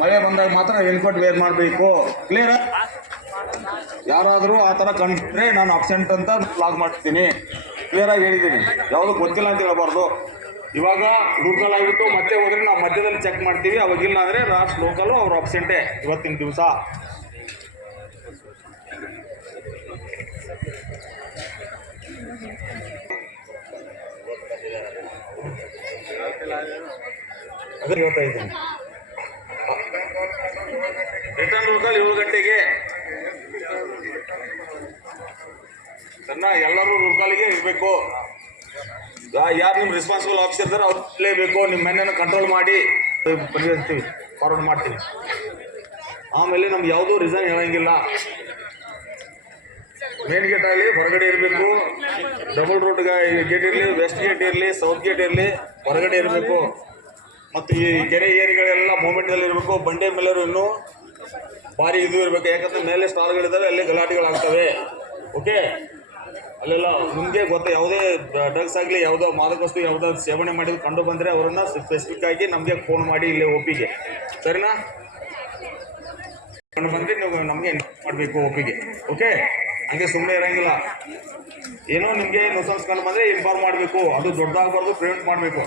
ಮಳೆ ಬಂದಾಗ ಮಾತ್ರ ರೇನ್ಕೋಟ್ ವೇರ್ ಮಾಡಬೇಕು. ಕ್ಲಿಯರ್? ಯಾರಾದರೂ ಆ ಥರ ಕಂಡ್ರೆ ನಾನು ಅಬ್ಸೆಂಟ್ ಅಂತ ಲಾಗ್ ಮಾಡ್ತೀನಿ. ಕ್ಲಿಯರಾಗಿ ಹೇಳಿದ್ದೀನಿ, ಯಾವುದು ಗೊತ್ತಿಲ್ಲ ಅಂತ ಹೇಳ್ಬಾರ್ದು. ಇವಾಗ ಲೋಕಲ್ ಆಗಿಬಿಟ್ಟು ಮತ್ತೆ ಹೋದ್ರೆ ನಾವು ಮಧ್ಯದಲ್ಲಿ ಚೆಕ್ ಮಾಡ್ತೀವಿ. ಅವಾಗಿಲ್ಲ ಅಂದರೆ ಲಾಸ್ಟ್ ಲೋಕಲು ಅವ್ರು ಅಬ್ಸೆಂಟೇ ಇವತ್ತಿನ ದಿವಸ. ಅದೇ ಹೇಳ್ತಾ ಇದ್ದೀನಿ. ರಿಟರ್ನ್ ಲೋಕಲ್ 7 ಗಂಟೆಗೆ ಸಣ್ಣ ಎಲ್ಲರೂ ಲೋಕಲ್ಗೆ ಇರಬೇಕು. ಯಾರು ನಿಮ್ಮ ರೆಸ್ಪಾನ್ಸಿಬಲ್ ಆಫೀಸರ್ ಇದ್ದಾರೆ ಅವ್ರು ಇರಲೇಬೇಕು. ನಿಮ್ಮ ಮನೆಯನ್ನು ಕಂಟ್ರೋಲ್ ಮಾಡಿ ಪರಿಹರಿಸ್ತೀವಿ, ಫಾರ್ವರ್ಡ್ ಮಾಡ್ತೀವಿ. ಆಮೇಲೆ ನಮ್ಗೆ ಯಾವುದೂ ರೀಸನ್ ಹೇಳೋಂಗಿಲ್ಲ. ಮೇನ್ ಗೇಟ್ ಆಗಲಿ ಹೊರಗಡೆ ಇರಬೇಕು. ಡಬಲ್ ರೋಡ್ ಗೇಟ್ ಇರಲಿ, ವೆಸ್ಟ್ ಗೇಟ್ ಇರಲಿ, ಸೌತ್ ಗೇಟ್ ಇರಲಿ, ಹೊರಗಡೆ ಇರಬೇಕು. ಮತ್ತು ಈ ಕೆರೆ ಏರಿಗಳೆಲ್ಲ ಮೂಮೆಂಟ್ದಲ್ಲಿ ಇರಬೇಕು. ಬಂಡೆ ಮೇಲೆ ಇನ್ನೂ ಭಾರಿ ಇದು ಇರಬೇಕು. ಯಾಕಂದರೆ ಮೇಲೆ ಸ್ಟಾಲ್ಗಳಿದ್ದಾವೆ, ಅಲ್ಲಿ ಗಲಾಟೆಗಳಾಗ್ತವೆ. ಓಕೆ, ಅಲ್ಲೆಲ್ಲ ನಿಮಗೆ ಗೊತ್ತ. ಯಾವುದೇ ಡ್ರಗ್ಸ್ ಆಗಲಿ, ಯಾವುದೋ ಮಾದಕ ವಸ್ತು ಯಾವುದೋ ಸೇವನೆ ಮಾಡಿದ್ದು ಕಂಡು ಬಂದರೆ ಅವರನ್ನು ಸ್ಪೆಸಿಫಿಕ್ ಆಗಿ ನಮಗೆ ಫೋನ್ ಮಾಡಿ ಇಲ್ಲೇ ಒಪಿಗೆ, ಸರಿನಾ? ಕಂಡು ಬಂದರೆ ನೀವು ನಮಗೆ ಮಾಡಬೇಕು ಒಪಿಗೆ. ಓಕೆ, ಹಂಗೆ ಸುಮ್ಮನೆ ಇರೋಂಗಿಲ್ಲ. ಏನೋ ನಿಮಗೆ ನುಸನ್ಸ್ ಕಂಡು ಬಂದರೆ ಇನ್ಫಾರ್ಮ್ ಮಾಡಬೇಕು. ಅದು ದೊಡ್ಡದಾಗಬಾರ್ದು, ಪ್ರಿವೆಂಟ್ ಮಾಡಬೇಕು.